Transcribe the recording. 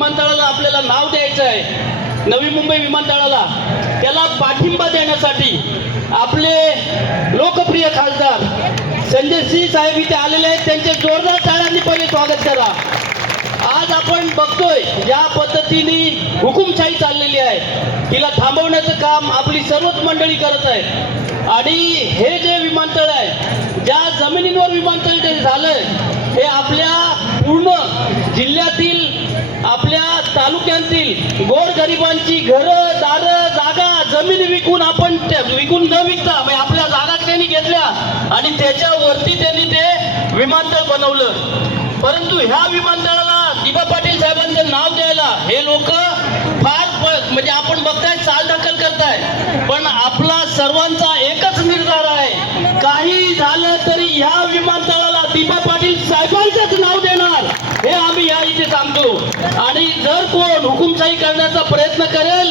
विमानतळाला आपल्याला नाव द्यायचं आहे, नवी मुंबई विमानतळाला. त्याला पाठिंबा देण्यासाठी आपले लोकप्रिय खासदार संजय सिंह साहेब इथे आलेले आहेत. त्यांचे जोरदार टाळ्यांनी पहिले स्वागत करा. आज आपण बघतोय ज्या पद्धतीने हुकुमशाही चाललेली आहे, तिला थांबवण्याचं काम आपली सर्वच मंडळी करत आहे. आणि हे जे विमानतळ आहे, ज्या जमिनींवर विमानतळ झालंय, हे आपल्या पूर्ण जिल्ह्यातील, आपल्या तालुक्यातील गोरगरिबांची घरं, दारं, जागा, जमीन विकून आपण विकून न विकता आपल्या जागा त्यांनी घेतल्या आणि त्याच्यावरती त्यांनी ते विमानतळ बनवलं. परंतु ह्या विमानतळाला दिबा पाटील साहेबांचं नाव द्यायला हे लोक फार म्हणजे आपण बघताय चालढकल करताय. पण आपला सर्वांचा एकच निर्धार आहे, काही झालं तरी ह्या विमानतळाला दिबा पाटील साहेबांचंच नाव देणार, हे आम्ही या इथे सांगतो. आणि जर कोण हुकुमशाही करण्याचा प्रयत्न करेल